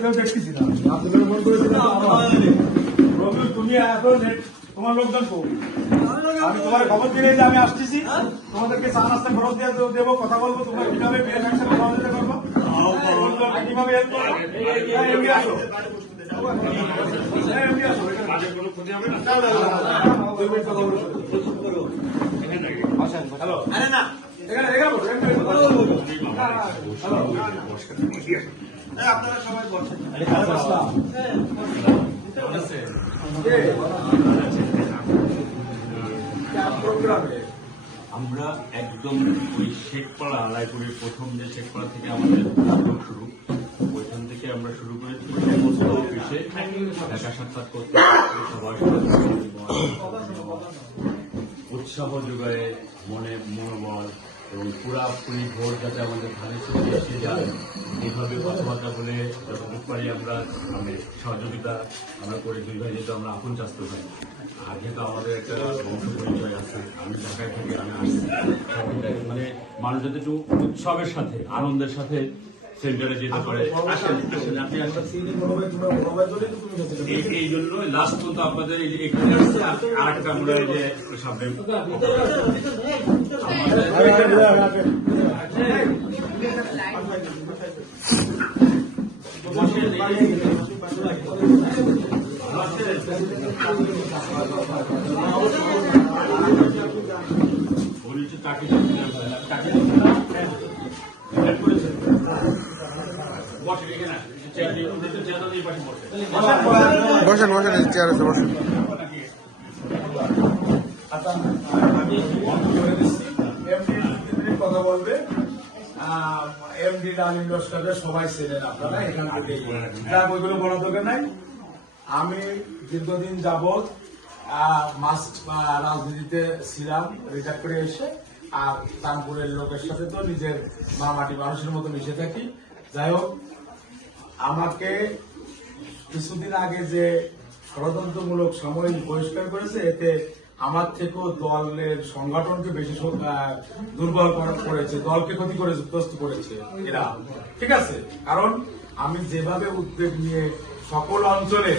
কেউ দেখতেছি না, তুমি এখন তোমার লোকজন কো, আমি তোমার খবর দিলে যে আমি আসতেছি, তোমাদেরকে চা নাস্তা খরচ দিয়ে দেবো, কথা বলবো, তোমরা কিভাবে বের একসাথে সহযোগিতা করবো, কিভাবে হেল্প করবো। এমনি আসো, এমনি আসো, হ্যালো, আরে না এখানে আপনারা সবাই বসেন। আমরা একদম ওই শেখপাড়া আলাইপুরের প্রথম যে শেখপাড়া থেকে আমাদের শুরু, ওইখান থেকে আমরা শুরু করেছি সমস্ত অফিসে দেখা সাক্ষাৎ করতে, সবার উৎসাহ যোগায়, মনোবল এবং পুরাপুরি ভোট যাতে আমাদের ধানের সাথে এসে যায় এইভাবে কথাবার্তা বলে যতটুকু পারি আমরা সহযোগিতা আমরা করে দুই ভাই, যেহেতু আমরা আপন চাস্ত ভাই, আর যেহেতু আমাদের একটা বংশ পরিচয় আছে, আমি ঢাকায় থেকে আমি আসছি, মানে মানুষ যাতে একটু উৎসবের সাথে আনন্দের সাথে সেন্টারে যেতে পারে। আপনি এই জন্য লাস্ট পর্যন্ত আপনাদের এখানে আসছে। আর একটা আমরা যে সামনে বসেন বসেন, চেয়ার আছে বসেন। কথা বলবে এমডি ডালিম লস্করকে সবাই চেনেন আপনারা, এখান থেকে ওইগুলো বলার দরকার নাই। আমি দীর্ঘদিন যাবৎ রাজনীতিতে ছিলাম, রিটায়ার করে এসে, আর তানপুরের লোকের সাথে তো নিজের মাটি মানুষের মতো মিশে থাকি। যাই হোক, আমাকে কিছুদিন আগে যে ষড়যন্ত্রমূলক সাময়িক বহিষ্কার করেছে, এতে আমার থেকেও দলের সংগঠনকে বেশি দুর্বল করেছে, দলকে ক্ষতিগ্রস্ত করেছে এরা, ঠিক আছে। কারণ আমি যেভাবে উদ্যোগ নিয়ে সকল অঞ্চলে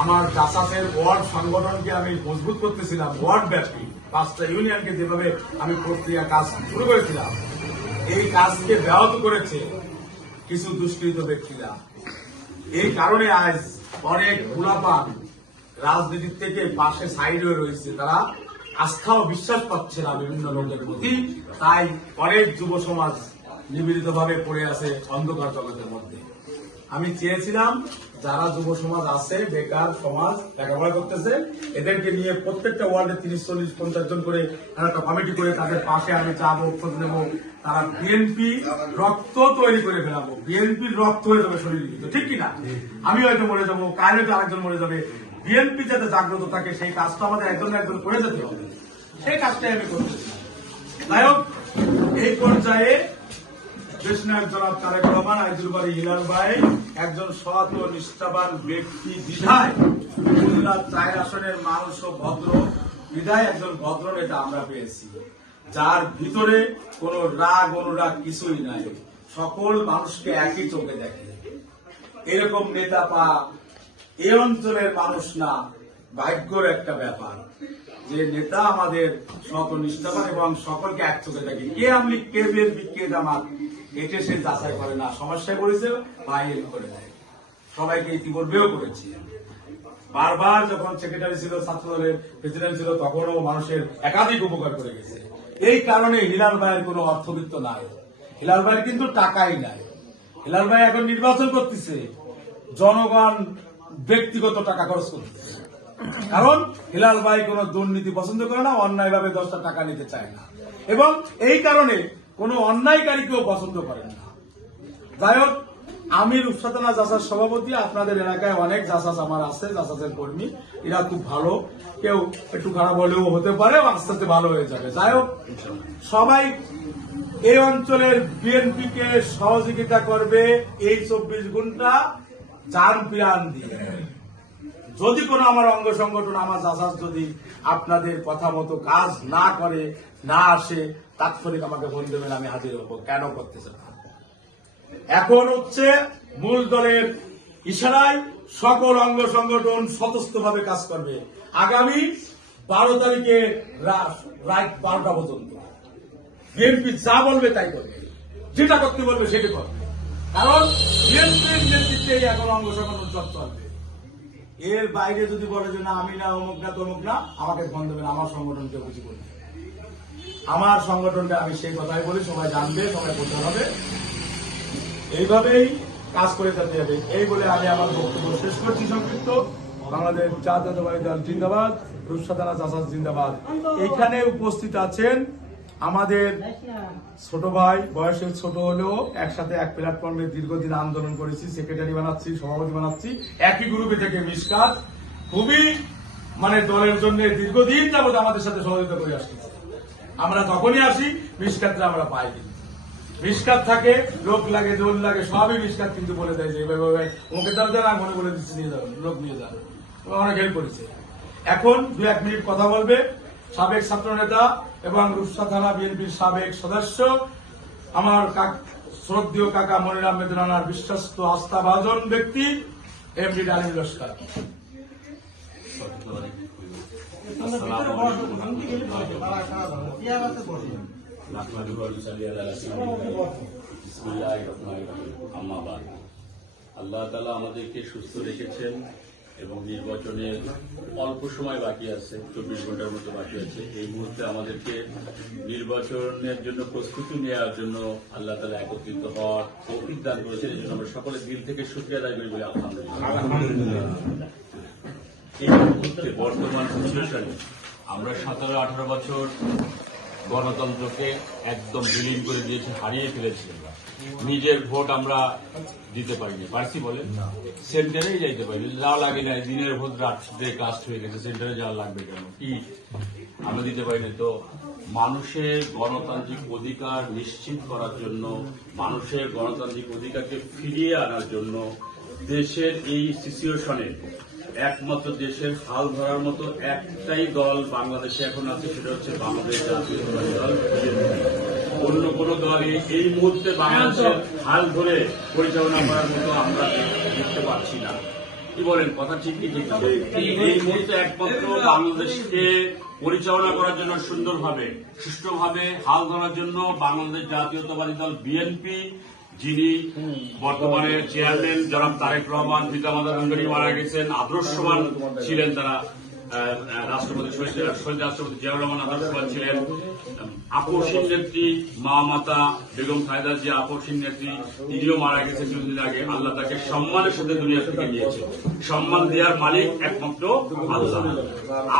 আমার জাসাসের ওয়ার্ড সংগঠনকে আমি মজবুত করতেছিলাম, ওয়ার্ড ব্যাপী 5টা ইউনিয়নকে যেভাবে আমি প্রক্রিয়া কাজ শুরু করেছিলাম, এই কাজকে ব্যাহত করেছে কিছু দুষ্কৃত ব্যক্তিরা। এই কারণে আজ অনেক গোলাপান রাজনীতির থেকে পাশে সাইড হয়ে রয়েছে, তারা আস্থা ও বিশ্বাস পাচ্ছে না বিভিন্ন লোকের প্রতি। তাই অনেক যুব সমাজ নিবেদিত ভাবে পড়ে আছে অন্ধকার জগতের মধ্যে। আমি চেয়েছিলাম যারা যুব সমাজ আছে, বেকার সমাজ, লেখাপড়া করতেছে, এদেরকে নিয়ে প্রত্যেকটা ওয়ার্ডে 30, 40, 50 জন করে একটা কমিটি করে তাদের পাশে আমি যাবো, খোঁজ নেবো। তারা বিএনপি রক্ত তৈরি করে ফেলাবো, বিএনপির রক্ত হয়ে যাবে শরীরে, ঠিক কিনা? আমি হয়তো মরে যাবো, কাল হয়তো আরেকজন মরে যাবে। বিএনপি যাতে জাগ্রত থাকে সেই কাজটা আমাদের একজন না একজন করে যেতে হবে, সেই কাজটাই আমি করতেছি। যাই হোক, এই পর্যায়ে দেশনায়ক জনাব তারেক রহমান, আইজুল বাড়ি হিলাল ভাই একজন সৎ ও নিষ্ঠাবান ব্যক্তি বিধায়, খুলনা 4 আসনের মানুষ ও ভদ্র বিধায় একজন ভদ্র নেতা আমরা পেয়েছি, যার ভিতরে কোন রাগ অনুরাগ কিছুই নাই, সকল মানুষকে একই চোখে দেখে। এরকম নেতা পা এই অঞ্চলের মানুষ না, ভাগ্যর একটা ব্যাপার যে নেতা আমাদের সৎ ও নিষ্ঠাবান এবং সকলকে এক চোখে দেখে। কে আমলি, কে বিএনপি, কে জামাত, এটা সে যাচাই করে না, সমস্যায় পড়েছে বা হেল্প করে দেয়। সবাইকে ইতিপূর্বেও করেছি। বারবার যখন সেক্রেটারি ছিল, ছাত্রদলের প্রেসিডেন্ট ছিল, তখনও মানুষের একাধিক উপকার করে গেছে। এই কারণে হিলাল ভাইয়ের কোন অর্থবিত্ত নাই, হিলাল ভাইয়ের কিন্তু টাকাই নাই। হিলাল ভাই এখন নির্বাচন করতেছে, জনগণ ব্যক্তিগত টাকা খরচ করতেছে, কারণ হিলাল ভাই কোন দুর্নীতি পছন্দ করে না, অন্যায়ভাবে 10টা টাকা নিতে চায় না, এবং এই কারণে কোন অন্যায়কারীকেও পছন্দ করেন না। যাই হোক, আমি রূপসাতানা জাসাস সভাপতি। আপনাদের এলাকায় অনেক জাসাস আমার আছে, জাসাসের কর্মী, এরা খুব ভালো, কেউ একটু খারাপ হলেও হতে পারে, আস্তে আস্তে ভালো হয়ে যাবে। যাই হোক, সবাই এই অঞ্চলের বিএনপি কে সহযোগিতা করবে এই 24 ঘন্টা জান প্রাণ দিয়ে। যদি কোনো আমার অঙ্গ সংগঠন, আমার জাসাস যদি আপনাদের কথা মতো কাজ না করে, না আসে, তাৎক্ষণিক আমাকে ফোন দেবেন, আমি হাজির হবো। কেন করতেছে না? এখন হচ্ছে মূল দলের ইশারায় সকল অঙ্গ সংগঠন স্বতঃস্ফূর্তভাবে কাজ করবে। আগামী 12 তারিখে রাত 12টা পর্যন্ত বিএনপি যা বলবে তাই করবে, যেটা করতে বলবে সেটা করবে। কারণ বিএনপির নেতৃত্বেই এখন অঙ্গ সংগঠন চলবে। এর বাইরে যদি বলে যে না আমি না অমুক না তমুক না, আমাকে ফোন দেবেন, আমার সংগঠনকে বুঝি বলবে। আমার সংগঠনটা আমি সেই কথাই বলি, সবাই জানবে, সবাই বোঝা হবে। এইভাবেই কাজ করে যেতে হবে। এই বলে আমি আমার বক্তব্য শেষ করছি। সংক্ষিপ্ত বাংলাদেশ জাতীয়তাবাদী দল জিন্দাবাদ, রূপসাদানা চাষাস জিন্দাবাদ। এখানে উপস্থিত আছেন আমাদের ছোট ভাই, বয়সে ছোট হলেও একসাথে এক প্ল্যাটফর্মে দীর্ঘদিন আন্দোলন করেছি, সেক্রেটারি বানাচ্ছি, সভাপতি বানাচ্ছি, একই গ্রুপে থেকে মিশকাত খুবই দলের জন্য দীর্ঘদিন যাবত আমাদের সাথে সহযোগিতা করে আসছে। আমরা যখনই আসি মিশকাতরা আমরা পাই, মিশকাত থাকে, লোক লাগে, জোর লাগে, সবই মিশকাত কিন্তু বলে দেয় যে এইভাবে ওকে দ্বারা মনে বলে দিচ্ছে, নিয়ে যাবেন, লোক নিয়ে যাবেন। অনেক হেল্প করেছে। এখন 2-1 মিনিট কথা বলবে সাবেক ছাত্র নেতা এবং রূপসা থানা বিএনপির সাবেক সদস্য আমার শ্রদ্ধেয় কাকা মনির আহমেদ রানার বিশ্বস্ত আস্থাভাজন ব্যক্তি এমডি ডালিম লস্কর। আল্লাহ তাআলা আমাদেরকে সুস্থ রেখেছেন এবং নির্বাচনের অল্প সময় বাকি আছে, 24 ঘন্টার মতো বাকি আছে। এই মুহূর্তে আমাদেরকে নির্বাচনের জন্য প্রস্তুতি নেওয়ার জন্য আল্লাহ তাআলা একত্রিত হওয়ার তৌফিক দান করেছেন। এই জন্য আমরা সকলে দিল থেকে শুকরিয়া আদায় করি, বলি আলহামদুলিল্লাহ। এই মুহূর্তে বর্তমান সিচুয়েশনে আমরা 17-18 বছর গণতন্ত্রকে একদম বিলীন করে দিয়েছি, হারিয়ে ফেলেছি। নিজের ভোট আমরা দিতে পারিনি, পারছি বলে সেন্টারেই যাইতে পারিনি, যা লাগে না, দিনের ভোট রাত্রে কাস্ট হয়ে গেছে, সেন্টারে যাওয়া লাগবে কেন, কি আমরা দিতে পারিনি। তো মানুষের গণতান্ত্রিক অধিকার নিশ্চিত করার জন্য, মানুষের গণতান্ত্রিক অধিকারকে ফিরিয়ে আনার জন্য দেশের এই সিচুয়েশনে একমাত্র দেশের হাল ধরার মতো একটাই দল বাংলাদেশে এখন আছে, সেটা হচ্ছে বাংলাদেশ জাতীয়তাবাদী দল। অন্য কোন দল এই মুহূর্তে বাংলাদেশের হাল ধরে পরিচালনা করার মতো আমরা দেখতে পাচ্ছি না। কি বলেন, কথা ঠিক কি ঠিক না? এই মুহূর্তে একমাত্র বাংলাদেশকে পরিচালনা করার জন্য সুন্দরভাবে, সুষ্ঠুভাবে হাল ধরার জন্য বাংলাদেশ জাতীয়তাবাদী দল বিএনপি, যিনি বর্তমানে চেয়ারম্যান জনাব তারেক রহমান, পিতামাতা রঙ্গনি মারা গেছেন, আদর্শবান ছিলেন তারা, রাষ্ট্রপতি শহীদ রাষ্ট্রপতি জিয়াউর রহমান আদর্শবান ছিলেন। আপসীন নেত্রী মা মাতা বেগম খালেদা জিয়া, আপসীন নেত্রী, তিনিও মারা গেছেন কিছুদিন আগে। আল্লাহ তাকে সম্মানের সাথে দুনিয়া থেকে নিয়েছে। সম্মান দেওয়ার মালিক একমাত্র আল্লাহ।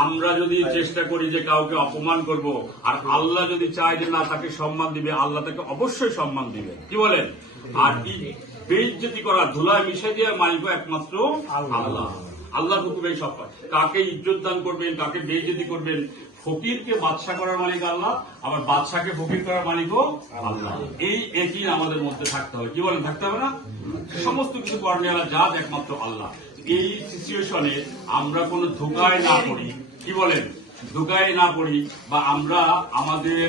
আমরা যদি চেষ্টা করি যে কাউকে অপমান করব, আর আল্লাহ যদি চায় যে না তাকে সম্মান দিবে, আল্লাহ তাকে অবশ্যই সম্মান দিবে। কি বলেন? আর বেইজ্জতি করা, ধুলায় মিশে দেওয়ার মালিকও একমাত্র আল্লাহ। আল্লাহ হুকুমে সব কাকে ইজ্জত দান করবেন, কাকে বেইজ্জতি করবেন। ফকিরকে বাদশা করার মালিক আল্লাহ, আবার বাদশাকে ফকির করার মালিকও আল্লাহ। এই একই আমাদের মধ্যে থাকতে হবে। কি বলেন, থাকতে হবে না? সমস্ত কিছু করার নেওয়া জাত একমাত্র আল্লাহ। এই সিচুয়েশনে আমরা কোন ধোকায় না পড়ি, কি বলেন, ধোকায় না পড়ি, বা আমরা আমাদের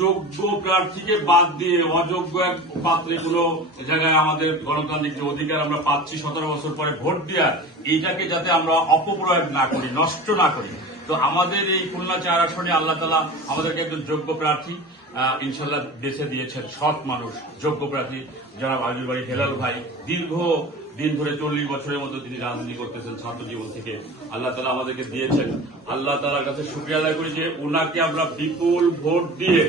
যোগ্য প্রার্থীকে বাদ দিয়ে অযোগ্য এক পাত্রে কোনো জায়গায় আমাদের গণতান্ত্রিক যে অধিকার আমরা পাচ্ছি 17 বছর পরে ভোট দেওয়ার, এইটাকে যাতে আমরা অপপ্রয়োগ না করি, নষ্ট না করি। তো আমাদের এই খুলনা 4 আসনে আল্লাহ তাআলা আমাদেরকে একজন যোগ্য প্রার্থী ইনশাল্লাহ বেছে দিয়েছেন, সৎ মানুষ, যোগ্য প্রার্থী জনাব আজিজুল বারী হেলাল ভাই। দীর্ঘ দিন ধরে 40 বছরের মতো তিনি রাজনীতি করতেছেন ছাত্র জীবন থেকে। আল্লাহ তাআলা আমাদেরকে দিয়েছেন। আল্লাহ তাআলার কাছে শুকরিয়া আদায় করি যে ওনাকে আমরা বিপুল ভোট দিয়ে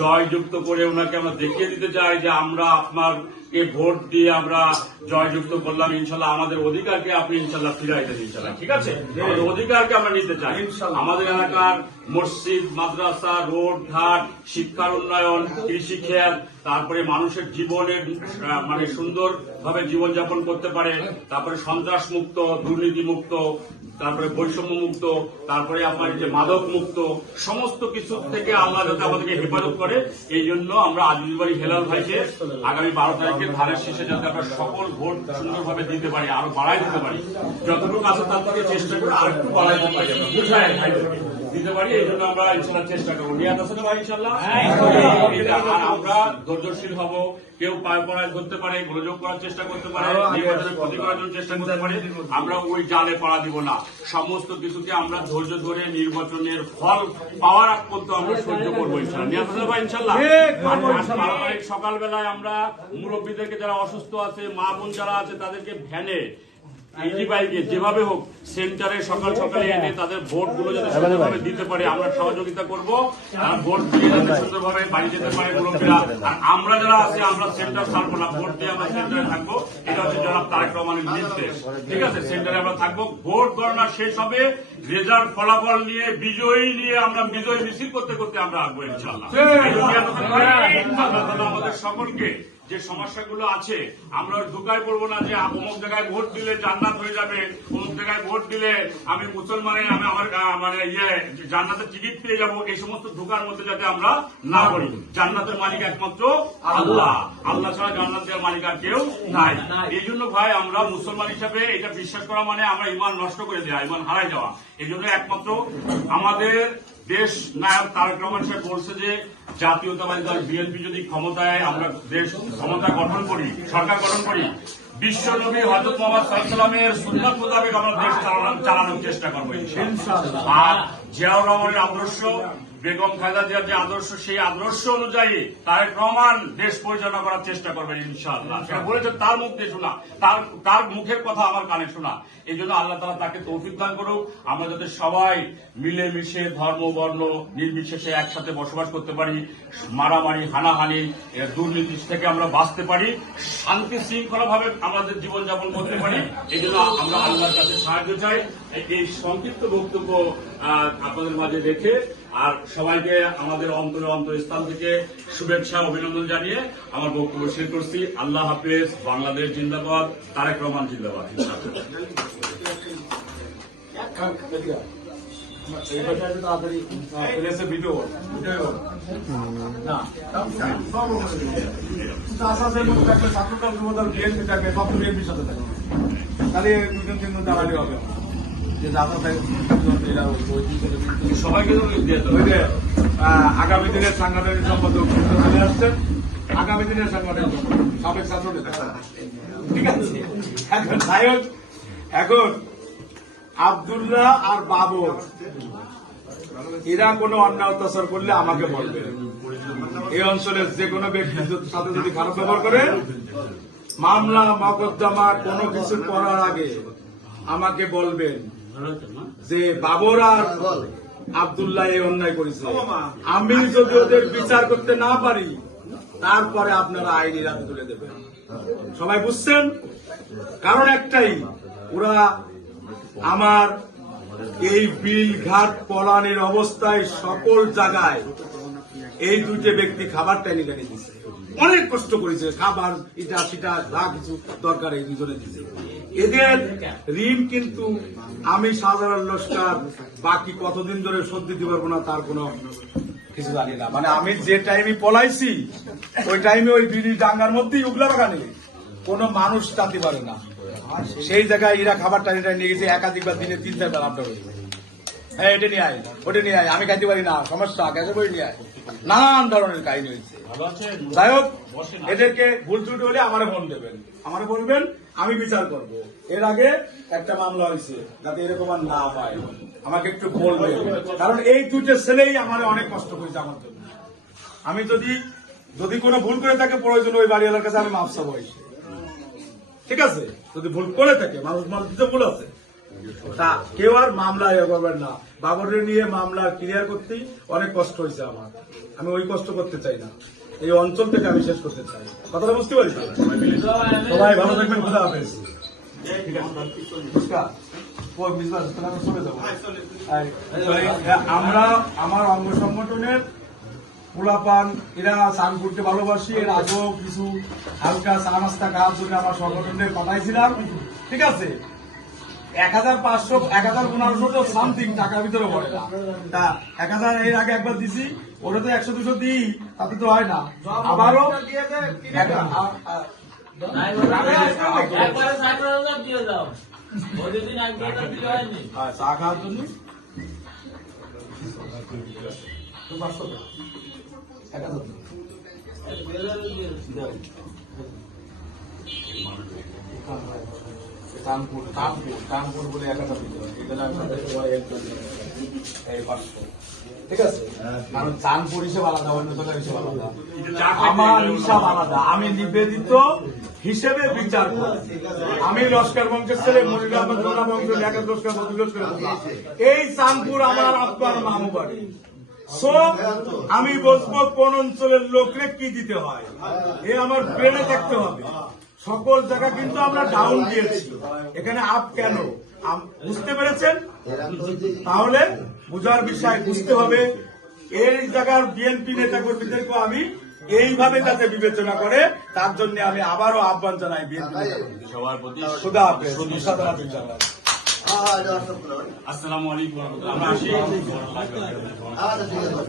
জয়যুক্ত করে ওনাকে আমরা দেখিয়ে দিতে চাই যে আমরা আপনাকে ভোট দিয়ে আমরা জয়যুক্ত করলাম। ইনশাল্লাহ আমাদের অধিকারকে আপনি ইনশাল্লাহ ফিরাই দেন, ইনশাল্লাহ। ঠিক আছে, আমাদের অধিকারকে আমরা নিতে চাই। আমাদের এলাকার মসজিদ, মাদ্রাসা, রোড ঘাট, শিক্ষার উন্নয়ন, কৃষি ক্ষেত, তারপরে মানুষের জীবনের সুন্দরভাবে জীবনযাপন করতে পারে, তারপরে সন্ত্রাস মুক্ত, দুর্নীতি মুক্ত, তারপরে বৈষম্য মুক্ত, তারপরে আপনার যে মাদক মুক্ত, সমস্ত কিছু থেকে আল্লাহ যাতে আমাদেরকে হেফাজত করে। এই জন্য আমরা আজিজুল বারী হেলাল ভাইকে আগামী 12 তারিখের ধানের শীষে যাতে আমরা সকল ভোট সুন্দরভাবে দিতে পারি, আরো বাড়াই দিতে পারি, যতটুকু আছে তার থেকে চেষ্টা করে আরেকটু বাড়াই দিতে পারি, আমরা বুঝাই ভাইদেরকে দিতে পারি, এই জন্য আমরা ইনশাল্লাহ চেষ্টা করবো। নিয়াত আছে না ভাই ইনশাল্লাহ? আর আমরা ধৈর্যশীল হব। কেউ পায় পড়ায় ধরতে পারে, গোলযোগ করার চেষ্টা করতে পারে, নির্বাচনের ক্ষতি করার জন্য চেষ্টা করতে পারে, আমরা ওই জালে পাড়া দিব না। সমস্ত কিছুকে আমরা ধৈর্য ধরে নির্বাচনের ফল পাওয়ার আগ পর্যন্ত আমরা সহ্য করবো ইনশাল্লাহ। নিয়াত আছে ভাই ইনশাল্লাহ? সকালবেলায় আমরা মুরব্বীদেরকে যারা অসুস্থ আছে, মা বোন যারা আছে, তাদেরকে ভ্যানে ইজি বাইকে যেভাবে হোক সেন্টারে সকাল সকালে এনে তাদের ভোট গুলো যাতে সুন্দরভাবে দিতে পারে আমরা সহযোগিতা করব। তারা ভোট দিয়ে যাতে সুন্দরভাবে বাড়ি যেতে পারে মুরব্বীরা। আর আমরা যারা আছি আমরা সেন্টার ছাড়বো না, ভোট দিয়ে আমরা সেন্টারে থাকবো। এটা হচ্ছে জনাব তারেক রহমানের নির্দেশ। ঠিক আছে, সেন্টারে আমরা থাকবো। ভোট গণনা শেষ হবে, রেজাল্ট ফলাফল নিয়ে বিজয়ী নিয়ে আমরা বিজয় মিছিল করতে করতে আমরা আসবো ইনশাআল্লাহ। আল্লাহ আমাদের সকলকে যে সমস্যাগুলো আছে আমরা ঢুকায় পড়বো না যে অমুক জায়গায় ভোট দিলে জান্নাত হয়ে যাবে, অমুক জায়গায় ভোট দিলে আমি মুসলমানে আমি আমার মানে জান্নাতের টিকিট পেয়ে যাবো। এই সমস্ত ঢোকার মধ্যে যাতে আমরা না করি। জান্নাতের মালিক একমাত্র আল্লাহ, আল্লাহ ছাড়া জান্নাত দেওয়ার মালিক আর কেউ নাই। এই জন্য ভাই আমরা মুসলমান হিসাবে এটা বিশ্বাস করা মানে আমরা ইমান নষ্ট করে দেওয়া, ইমান হারাই যাওয়া। এই জন্য একমাত্র আমাদের দেশ নায়ক তারেক রহমান সাহেব বলছে যে জাতীয়তাবাদী দল বিএনপি যদি ক্ষমতায় আমরা দেশ ক্ষমতা গঠন করি, সরকার গঠন করি, বিশ্ব নবী হযরত মুহাম্মদ সাল্লাল্লাহু আলাইহি ওয়াসাল্লামের সুন্নাত মোতাবেক আমরা দেশ চালানোর চেষ্টা করবো ইনশাআল্লাহ। আর জিয়াউর রহমানের আদর্শ, বেগম খালেদা জিয়ার যে আদর্শ, সেই আদর্শ অনুযায়ী তারেক রহমান দেশ পরিচালনা করার চেষ্টা করবেন ইনশাআল্লাহ। সেটা বলেছে তার মুখ দিয়ে শোনা, তার মুখের কথা আমার কানে শোনা। এই জন্য আল্লাহ তাআলা তাকে তৌফিক দান করুক। আমরা যাতে সবাই মিলেমিশে ধর্ম বর্ণ নির্বিশেষে একসাথে বসবাস করতে পারি, মারামারি হানাহানি দুর্নীতি থেকে আমরা বাঁচতে পারি, শান্তি শৃঙ্খলা ভাবে আমাদের জীবনযাপন করতে পারি। এই জন্য আমরা আল্লাহর কাছে সাহায্য চাই। এই সংক্ষিপ্ত বক্তব্য আপনাদের মাঝে রেখে আর সবাইকে আমাদের অন্তরস্থান থেকে শুভেচ্ছা অভিনন্দন জানিয়ে আমার বক্তব্য শেষ করছি। আল্লাহ হাফেজ। বাংলাদেশ জিন্দাবাদ, তারেক রহমান জিন্দাবাদ। সবাইকে আগামী দিনের সাংগঠনিক সম্পাদক চলে আসছেন, আগামী দিনের সাংগঠনিক সাবেক ছাত্র নেতা। ঠিক আছে, এখন নায়ক এখন আব্দুল্লাহ আর বাবর এরা কোনো অন্যায় অত্যাচার করলে আমাকে বলবে। এই অঞ্চলের যে কোনো ব্যক্তির সাথে যদি খারাপ ব্যবহার করে, মামলা মকদ্দমা কোনো কিছু করার আগে আমাকে বলবেন যে বাবর আর আব্দুল্লাহ এই অন্যায় করেছে। আমি যদি ওদের বিচার করতে না পারি, তারপরে আপনারা আইনি রাতে তুলে দেবেন। সবাই বুঝছেন? কারণ একটাই, ওরা আমার এই বিল ঘাট পলানের অবস্থায় সকল জায়গায় এই দুইটা ব্যক্তি খাবার টাইনি টানি দিচ্ছে, অনেক কষ্ট করেছে, খাবার এটা সেটা যা কিছু দরকার এই দুজনে দিচ্ছে। এদের ঋণ কিন্তু আমি সাধারণ লস্কর বাকি কতদিন ধরে শোধ দিতে পারবো না তার কোনো কিছু জানি না। মানে আমি যে টাইমে পলাইছি ওই টাইমে ওই বিড়ি ডাঙ্গার মধ্যেই উগলা বাগানে কোন মানুষ টানতে পারে না। সেই জায়গায় এরা খাবার টানি টানি নিয়ে গেছে, একাধিকবার দিনে 3-4 বার আপডাউন হয়েছে। হ্যাঁ, এটা নিয়ে আয়, ওটা নিয়ে আয়, আমি খাইতে পারি না, সমস্যা, গ্যাসে বই নিয়ে আয়, নানান ধরনের কাহিনী হয়েছে। যাই হোক, এদেরকে ভুল ত্রুটি হলে আমারে ফোন দেবেন, আমারে বলবেন, আমি বিচার করব। এর আগে একটা মামলা হয়েছে, যাতে এরকম আর না হয় আমাকে একটু বলবেন। কারণ এই দুটো ছেলেই আমার অনেক কষ্ট করেছে আমার জন্য। আমি যদি কোনো ভুল করে থাকে, প্রয়োজন ওই বাড়িওয়ালার কাছে আমি মাফ চাবো। ঠিক আছে, যদি ভুল করে থাকে, মানুষ দিতে ভুল আছে, তা কেউ আর মামলা করবেন না। বাবরের নিয়ে মামলা ক্লিয়ার করতেই অনেক কষ্ট হয়েছে আমার, আমি ওই কষ্ট করতে চাই না। এই অঞ্চল থেকে আমি শেষ করতে চাই। কথাটা বুঝতে পারছি? সবাই ভালো থাকবেন, খোদা হাফেজ। আমরা আমার অঙ্গ সংগঠনের পোলাপান এরা চান করতে ভালোবাসি। এর আগেও কিছু হালকা চা নাস্তা খাওয়ার জন্য আমার সংগঠনের পাঠাইছিলাম। ঠিক আছে, 1500 তো সামথিং টাকার ভিতরে পড়ে না। তা 1000 এর আগে একবার দিছি, ওটা তো 100-200 দিই, তাতে তো হয় না। আবারও চা খাওয়ার জন্য তুমি 500 টাকা 1000 কানপুর বলে 1000 দিতে হবে এটা এই 500 ঠিক আছে কারণ চাঁদপুর হিসেবে আলাদা অন্য জায়গার হিসেবে আলাদা আমার হিসাব আলাদা আমি নিবেদিত হিসেবে বিচার করি আমি লস্কর বংশের ছেলে মনির আহমদ জোনা বংশ লেখা লস্কর এই চাঁদপুর আমার আব্বার মামু বাড়ি সো আমি বলবো কোন অঞ্চলের লোকরে কি দিতে হয় এ আমার ব্রেনে থাকতে হবে সকল জায়গা কিন্তু আমরা ডাউন দিয়েছি এখানে আপ কেন বুঝতে পেরেছেন তাহলে বুঝার বিষয় বুঝতে হবে এই জায়গার বিএনপি নেতা কর্মীদেরকে আমি এইভাবে যাতে বিবেচনা করে তার জন্য আমি আবারও আহ্বান জানাই বিএনপি সবার প্রতি খুদা হাফেজ আসসালামু আলাইকুম আমরা আসি